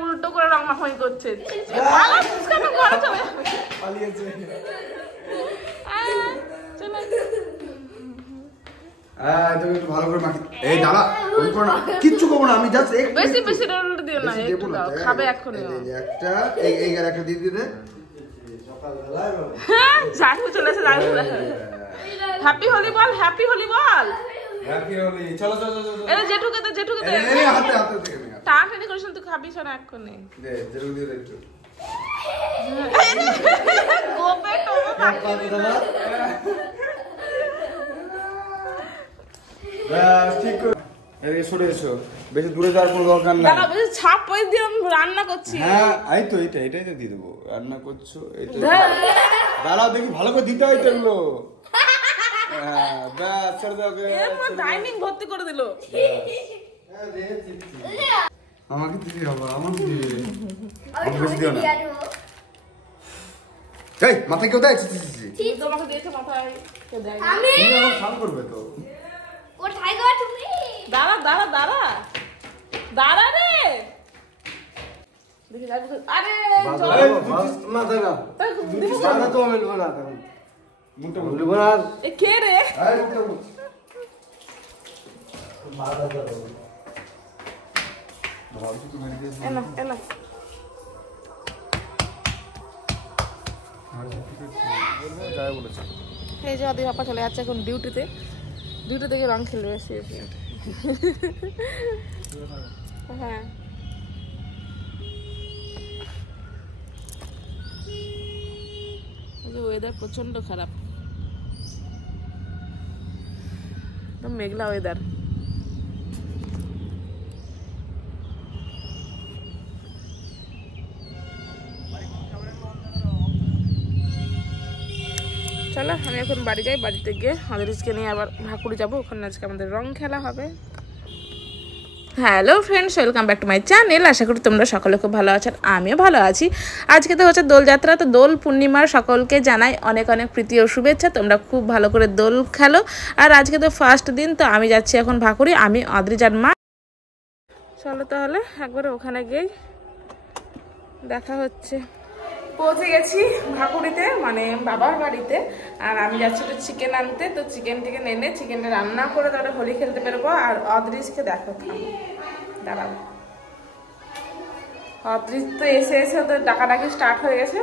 উল্টো করে রং মাখামাখি করছে। ভালো করে মাখি। এই দাঁড়া, কিচ্ছু করবো না আমি, জাস্ট বেশি বেশি দিও না, একটু দাও, খাবে এখন। একটা এই একটা দিয়ে দিতে। জানু চলেছে, জানু। হ্যাপি হোলি বল, হ্যাপি হোলি বল। হ্যাপি হোলি। চলো চলো চলো। এই জেঠুকে দে, জেঠুকে দে। এই হাতে হাতে থেকে নে। টানটানি করিস না, তুই খাবি না এখন। দে, জেঠুকে দিয়ে দে একটু। গোপে টোপে খাবি না। বাস ঠিক করে। এদিকে সরে এসো, বেশি দূরে যাওয়ার কোনো দরকার নাই। দাঁড়া, বেশি ছাপ পয়সা দিয়ে আমি রান্না করছি। হ্যাঁ এই তো এটাই তো দিয়ে দেবো। রান্না করছো এটা। দাঁড়াও দেখি ভালো করে দিতে হয় এগুলো। হ্যাঁ ব্যাস ছেড়ে দাও। ডাইনিং ভর্তি করে দিল। আমাকে দিতে হবে, আমাকে দিবে। আমাকে বেশি দিও না। এই মাথায় কেউ দেয়? তোমাকে দিয়েছে মাথায়, কেউ দেয় না। তুমি আমার সাম করবে তো। কোথায় গো তুমি? দাঁড়া দাঁড়া দাঁড়া দাঁড়া রে। দেখি যাই। আরে না দাঁড়া। দাঁড়া তো আমি বলবো না। মুন্টা বলবো না। এ কে রে? এই মুন্টা বল। মাথা দাও। ভাবছি তুমি দিয়ে দাও। এনা এনা। যাই বলেছে। এই যে আদি আপা চলে যাচ্ছে এখন ডিউটিতে। ডিউটি থেকে রং খেলবে শুয়ে শুয়ে। হ্যাঁ ওয়েদার প্রচন্ড খারাপ, একদম মেঘলা ওয়েদার। চলো আমি এখন বাড়ি যাই, বাড়িতে গিয়ে আদরিসকে নিয়ে আবার ভাকুড়ি যাবো, ওখানে আজকে আমাদের রং খেলা হবে। Hello friends, welcome back to my channel. আশা করি তোমরা সকলে খুব ভালো আছো, আমিও ভালো আছি। আজকে তো হচ্ছে দোলযাত্রা, তো দোল পূর্ণিমার সকলকে জানাই অনেক অনেক প্রীতি ও শুভেচ্ছা। তোমরা খুব ভালো করে দোল খেলো। আর আজকে তো ফার্স্ট দিন, তো আমি যাচ্ছি এখন ভাকুড়ি, আমি আদরিজার মা। চলো তাহলে একবারে ওখানে গিয়ে দেখা হচ্ছে। পৌঁছে গেছি ভাকুড়িতে, মানে বাবার বাড়িতে। আর আমি যাচ্ছি একটু চিকেন আনতে, তো চিকেন এনে চিকেনটা রান্না করে তারপরে হোলি খেলতে পারবো। আর অদৃশকে দেখো, দাঁড়াও, অদৃশ তো এসে ওদের ডাকাডাকি স্টার্ট হয়ে গেছে,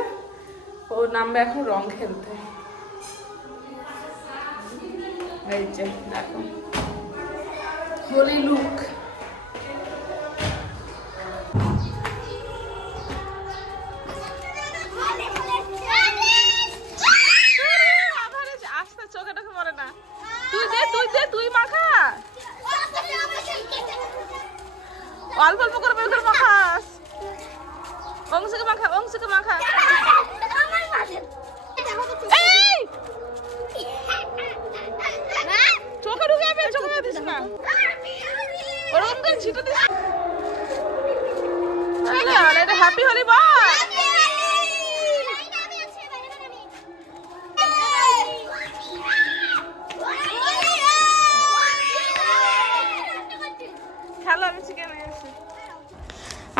ও নামবে এখন রং খেলতে। এই যে দেখো হোলি লুক। অল্প অল্প করে বের করে মাখাস, অংশকে মাখা, অংশকে মাখা। চোখে ঢুকে যাবে, চোখে দিস না, ওরকম করে ছিটে দিস। এটা হ্যাপি হোলি বল।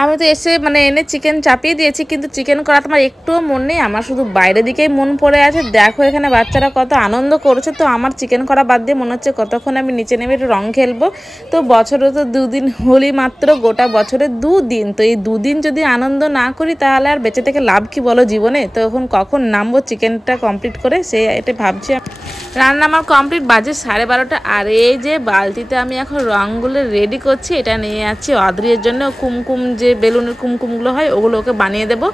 আমি তো এসে মানে এনে চিকেন চাপিয়ে দিয়েছি, কিন্তু চিকেন করা তোমার একটুও মন নেই, আমার শুধু বাইরের দিকেই মন পড়ে আছে। দেখো এখানে বাচ্চারা কত আনন্দ করছে, তো আমার চিকেন করা বাদ দিয়ে মনে হচ্ছে কতক্ষণ আমি নিচে নেমে একটু রং খেলবো। তো বছরে তো 2 দিন হোলি মাত্র, গোটা বছরে 2 দিন, তো এই 2 দিন যদি আনন্দ না করি তাহলে আর বেঁচে থেকে লাভ কি বলো জীবনে। তো এখন কখন নামবো চিকেনটা কমপ্লিট করে, সে এটা ভাবছি। রান্না আমার কমপ্লিট, বাজে 12:30। আর এই যে বালতিতে আমি এখন রঙগুলো রেডি করছি, এটা নিয়ে যাচ্ছি অদ্রির জন্য। কুমকুম যে বেলুনের কুমকুমগুলো হয় ওগুলো ওকে বানিয়ে দেবো।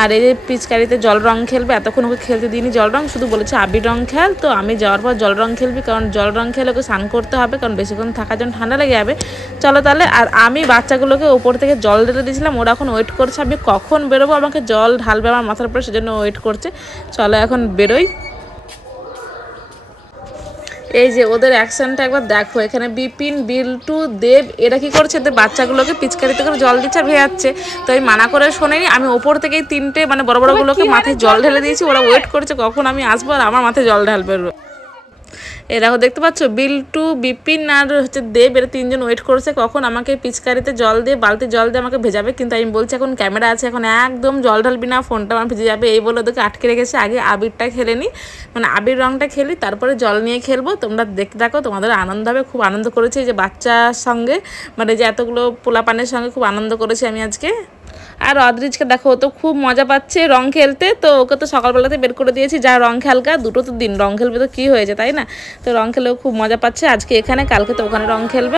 আর এই যে পিচকারিতে জল রং খেলবে, এতক্ষণ ওকে খেলতে দিইনি জল রং, শুধু বলেছে আবির রং খেল। তো আমি যাওয়ার পর জল রং খেলবি, কারণ জল রং খেলে ওকে স্নান করতে হবে, কারণ বেশিক্ষণ থাকার জন্য ঠান্ডা লেগে যাবে। চলো তাহলে। আর আমি বাচ্চাগুলোকে ওপর থেকে জল ঢেলে দিয়েছিলাম, ওরা এখন ওয়েট করছে আমি কখন বেরোবো, আমাকে জল ঢালবে আমার মাথার উপরে, সেজন্য ওয়েট করছে। চলো এখন বেরোই। এই যে ওদের অ্যাকশনটা একবার দেখো, এখানে বিপিন, বিল্টু, দেব এরা কি করছে, এদের বাচ্চাগুলোকে পিচকারিতে করে জল দিচ্ছে আর ভেজাচ্ছে। তো আমি মানা করে শোনেনি, আমি ওপর থেকেই 3টে মানে বড় বড়গুলোকে মাথায় জল ঢেলে দিয়েছি, ওরা ওয়েট করছে কখন আমি আসবো আর আমার মাথায় জল ঢালবে। এই দেখো দেখতে পাচ্ছ বিল্টু, বিপিন আর হচ্ছে দেব, এরা তিনজন ওয়েট করছে কখন আমাকে পিচকারিতে জল দিয়ে, বালতি জল দিয়ে আমাকে ভেজাবে। কিন্তু আমি বলছি এখন ক্যামেরা আছে, এখন একদম জল ঢালবি না, ফোনটা আমার ভিজে যাবে, এই বলে ওদেরকে আটকে রেখেছে। আগে আবিরটা খেলে নিই, মানে আবির রঙটা খেলি, তারপরে জল নিয়ে খেলবো। তোমরা দেখতে থাকো, তোমাদের আনন্দ হবে। খুব আনন্দ করেছি এই যে বাচ্চার সঙ্গে, মানে যে এতগুলো পোলাপানের সঙ্গে খুব আনন্দ করেছি আমি আজকে। আর অদ্রিজকে দেখো, ও তো খুব মজা পাচ্ছে রং খেলতে। তো ওকে তো সকালবেলাতে বের করে দিয়েছি, যা রং খেলকা, দুটো তো দিন রং খেলবে তো কী হয়েছে, তাই না? তো রং খেলেও খুব মজা পাচ্ছে, আজকে এখানে, কালকে তো ওখানে রং খেলবে।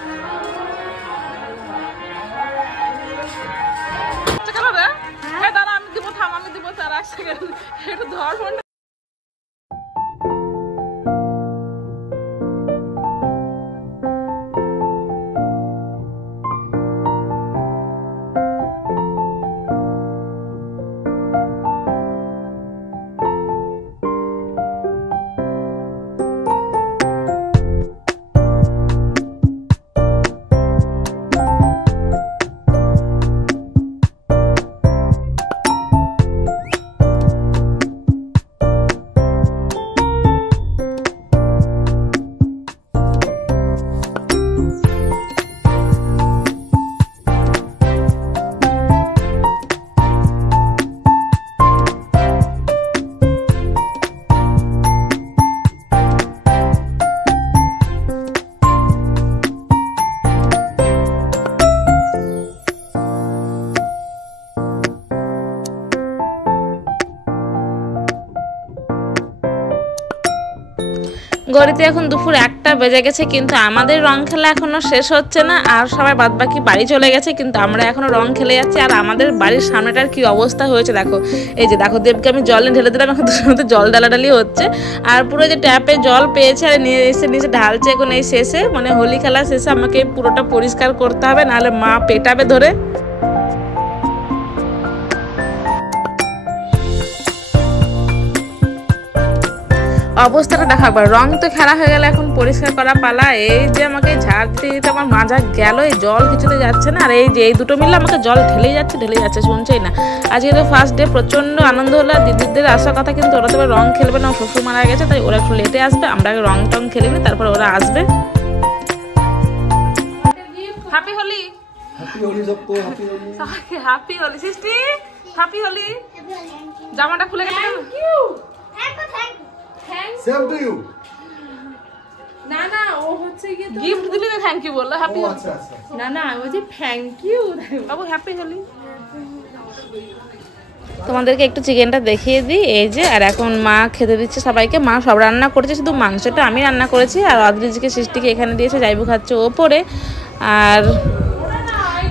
ঘড়িতে এখন দুপুর 1টা বেজে গেছে, কিন্তু আমাদের রং খেলা এখনো শেষ হচ্ছে না। আর সবাই বাদবাকি বাড়ি চলে গেছে, কিন্তু আমরা এখনো রং খেলে যাচ্ছি। আর আমাদের বাড়ির সামনেটার কি অবস্থা হয়েছে দেখো, এই যে দেখো দেবকে আমি জল ঢেলে দিলাম, এখন তো জল ঢালাঢালি হচ্ছে। আর পুরো যে ট্যাপে জল পেয়েছে আর নিয়ে এসে নিচে ঢালছে এখন এই শেষে, মানে হোলি খেলা শেষে আমাকে পুরোটা পরিষ্কার করতে হবে, নাহলে মা পেটাবে ধরে। অবস্থাটা দেখো একবার, রং তো খেলা হয়ে গেল, এখন পরিষ্কার করা পালা। এই যে আমাকে ঝাড় দিতে দিতে আমার মাজা গেল, এই জল কিছুতে যাচ্ছে না। আর এই যে এই দুটো মিলে আমাকে জল ঢেলেই যাচ্ছে, শুনছেই না। আজকে তো ফার্স্ট ডে, প্রচণ্ড আনন্দ হলো। দিদিদের আসার কথা, কিন্তু ওরা তো রং খেলবে না, শ্বশুর মারা গেছে, তাই ওরা একটু লেটে আসবে। আমরা আগে রং টং খেলে নিই, তারপর ওরা আসবে। হ্যাপি হোলি, হ্যাপি হোলি সবকো, হ্যাপি হোলি, সবাইকে হ্যাপি হোলি। সৃষ্টি হ্যাপি হোলি, জামাটা খুলে গেছে। Thank you, same to you. না না, ও হচ্ছে কি গিফট দিলি না, থ্যাংক ইউ বললো। হ্যাপি, আচ্ছা আচ্ছা, না না আমি বলছি thank you Babu, happy Holi. তোমাদেরকে একটু চিকেনটা দেখিয়ে দিই, এই যে। আর এখন মা খেতে দিচ্ছে সবাইকে, মা সব রান্না করেছে, শুধু মাংসটা আমি রান্না করেছি। আর অদ্রিজকে সৃষ্টিকে এখানে দিয়েছে, যাইবু খাচ্ছে ওপরে। আর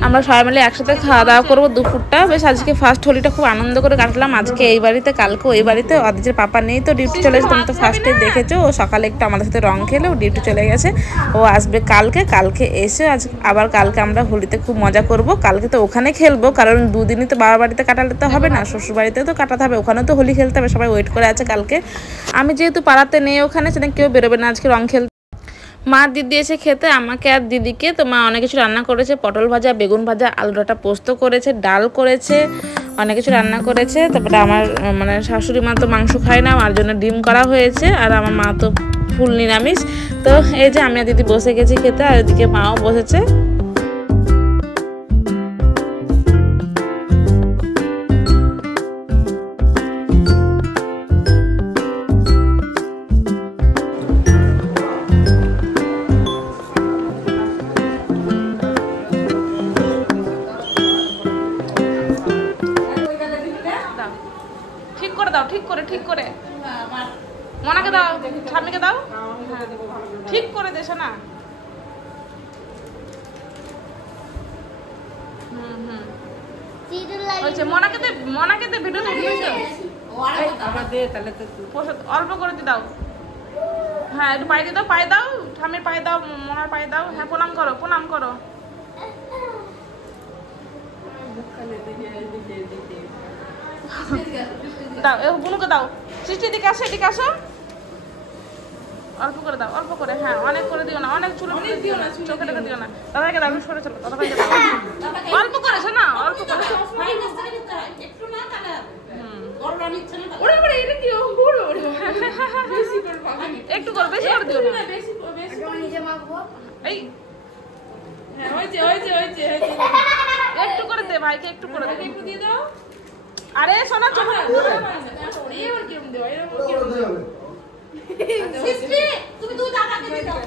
আমরা সবাই মিলে একসাথে খাওয়া দাওয়া করবো দুপুরটা। বেশ আজকে ফার্স্ট হোলিটা খুব আনন্দ করে কাটলাম, আজকে এই বাড়িতে, কালকে ওই বাড়িতে। অদ্রিজের পাপা নেই তো, ডিউটি চলে গেছে, তুমি তো ফার্স্টে দেখেছো। ও সকালে একটু আমাদের সাথে রং খেলে ও ডিউটি চলে গেছে, ও আসবে কালকে এসে আবার কালকে আমরা হোলিতে খুব মজা করব। কালকে তো ওখানে খেলবো, কারণ দুদিনই তো বাবার বাড়িতে কাটালে তো হবে না, শ্বশুর বাড়িতে তো কাটাতে হবে, ওখানেও তো হোলি খেলতে হবে। সবাই ওয়েট করে আছে কালকে। আমি যেহেতু পাড়াতে নেই ওখানে, সেটা কেউ বেরোবে না আজকে রং খেলতে। মা দিদি এসে খেতে আমাকে আর দিদিকে। তো মা অনেক কিছু রান্না করেছে, পটল ভাজা, বেগুন ভাজা, আলু ডাঁটা পোস্ত করেছে, ডাল করেছে, অনেক কিছু রান্না করেছে। তারপরে আমার মানে শাশুড়ি মা তো মাংস খায় না, আমার জন্য ডিম করা হয়েছে। আর আমার মা তো ফুল নিরামিষ। তো এই যে আমি আর দিদি বসে গেছি খেতে, আর এদিকে মাও বসেছে। ঠিক করে মনাকে দাও, স্বামীকে দাও, ঠিক করে দেশো না। মনাকে দে ভিডিও অল্প করে দি দাও। হ্যাঁ একটু পায়ে দিয়ে দাও, পায়ে দাও, স্বামীর পায়ে দাও, মনার পায়ে দাও। হ্যাঁ প্রণাম করো, প্রণাম করো। দাও বুনুকে দাও, সৃষ্টি দিকে আসো, এদিকে আসো, অল্প করে দাও, অল্প করে। হ্যাঁ অনেক করে দিও না, অনেক চুলো দিও না, চোখে টাকে দিও না। দাদাকে দাও, সরে চলো, দাদাকে দাও, অল্প করেছো না, অল্প করে একটু করো, বেশি করে দিও না। এই হ্যাঁ হয়েছে একটু করে দে ভাইকে, একটু করে দে, একটু দিয়ে দাও। আরে সোনা চোখ তুমি দুই দাদাকে দিয়ে দাও।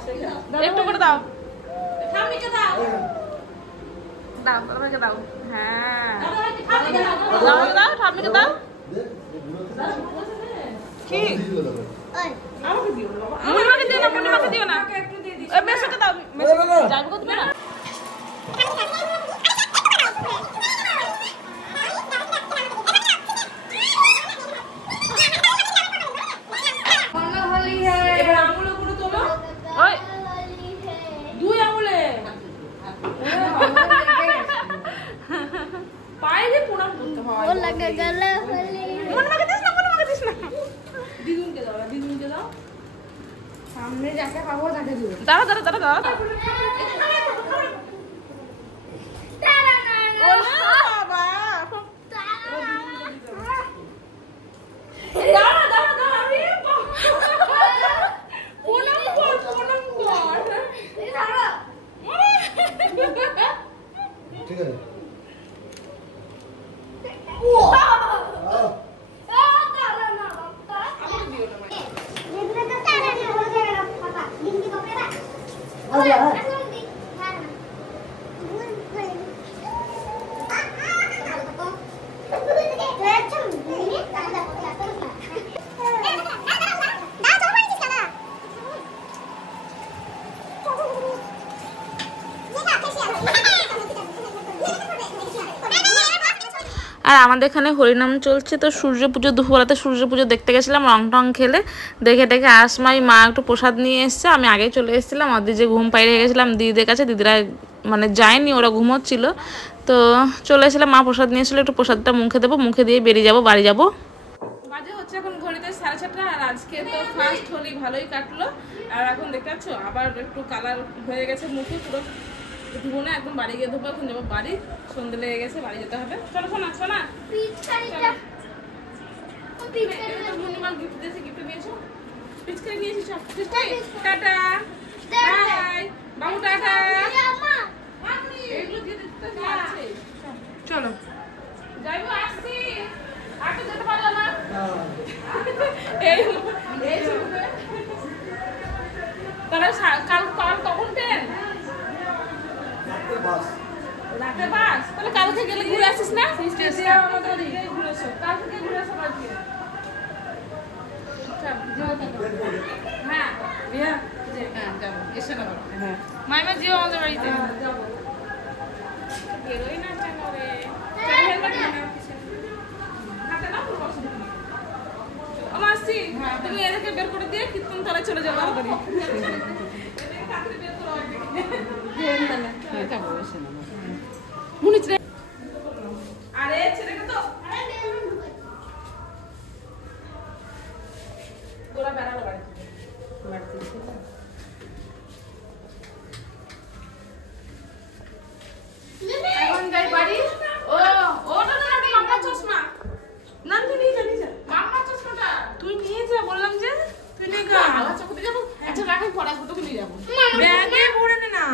একটু করে দাও, ঠাম্মিকে দাও, দাও দাদাকে দাও। হ্যাঁ দাও দাও ঠাম্মিকে দাও। কি আমাকে দিও না বাবা, আমাকে দিও না, পূর্ণিমাকে দিও না, একটু দিয়ে দিস। এই মেসোকে দাও, মেসোকে যাবে কত তুমি না। এবার আঙুলে করে তোলো, ওই দুই আঙুলে পায়ে প্রণাম করতে হয়। ও লাগা গলা হলি পূর্ণিমাকে দিস না, পূর্ণিমাকে দিস না, দিদুনকে দাও, দিদুনকে দাও। সামনে যাকে পাবো তাকে দিও। দাঁড়া দাঁড়া দাঁড়া দাঁড়া। ঠিক আছে আর আমাদের এখানে হরিনাম চলছে, তো সূর্য পুজো, দুপুরবেলাতে সূর্য পুজো দেখতে গেছিলাম, রং টং খেলে দেখে টেকে আসমাই মা একটু প্রসাদ নিয়ে এসছে, আমি আগেই চলে এসেছিলাম। আর যে ঘুম পাইরে গেছিলাম দিদিদের কাছে, দিদিরা মানে যায়নি, ওরা ঘুমোচ্ছিল, তো চলে এসেছিলাম। মা প্রসাদ নিয়ে এসেছিলো, একটু প্রসাদটা মুখে দেবো, মুখে দিয়ে বেরিয়ে যাবো, বাড়ি যাবো। বাজে হচ্ছে এখন ঘড়িতে 6:30, আর আজকে তো ফার্স্ট হোলি ভালোই কাটলো। আর এখন দেখতে পাচ্ছ আবার একটু কালার হয়ে গেছে মুখে, পুরো ধুবো না, একদম বাড়ি গিয়ে ধুবো। এখন যাবো বাড়ি, সন্ধ্যে লেগে গেছে, বাড়ি যেতে হবে। চলো শোনা শোনা, পূর্ণিমার গিফট দিয়েছে, গিফট নিয়েছো, পিচকারি নিয়েছি সব। টাটা বাই বাবু, টাটা। এগুলো দিয়ে দিতে আছে, চলো যাইবো, আসছি। আর তো যেতে পারলো না, এই তাহলে কাল কখন ট্রেন? রাতে বাস, তাহলে কালকে গেলে ঘুরে আসিস না? ঘুরে এসো, কালকে ঘুরে এসো বাড়ি। হ্যাঁ যাবো, এসে না মাইমা যেও আমাদের বাড়িতে, যাবো। বেরোই না কেন রে, হেলমেট হাতে না পুরো অসুবিধা নেই। আমার আসছি, তুমি এদেরকে বের করে দিয়ে কীর্তন তলায় চলে যাবো তাড়াতাড়ি। আরে ছেলেটা তো ওরা বেড়ালো বাড়িতে। এখন যাই বাড়ি। ও ও না না, মাম্মার চশমা না, তুই নিয়ে যা, নিয়ে যা মাম্মার চশমাটা, তুই নিয়ে যা, বললাম যে তুই নিয়ে গা। আলা চকুতে যাবো, আচ্ছা রাখ, আমি পড়াশোনা তোকে নিয়ে যাবো, ব্যাগে ভরে নে না।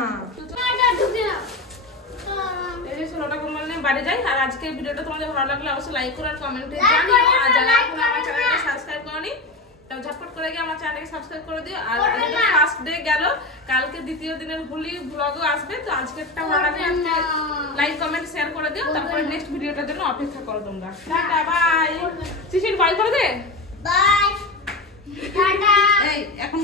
এই ষোলোটা কম্বল নিয়ে বাড়ি যাই। আর আজকের ভিডিওটা তোমাদের ভালো লাগলে অবশ্যই লাইক করো আর কমেন্টে জানিও। আর যারা এখন আমার চ্যানেলকে সাবস্ক্রাইব করনি, তাও ঝটপট করে গিয়ে আমার চ্যানেলকে সাবস্ক্রাইব করে দিও। আর এটা ফার্স্ট ডে গেল, কালকে দ্বিতীয় দিনের হোলি ব্লগও আসবে। তো আজকেরটা ভালো লাগলে লাইক কমেন্ট শেয়ার করে দিও। তারপরে নেক্সট ভিডিওটার জন্য অপেক্ষা করো তোমরা। Tata bye. শিশির বাই করে দে, বাই টাটা। এই এখন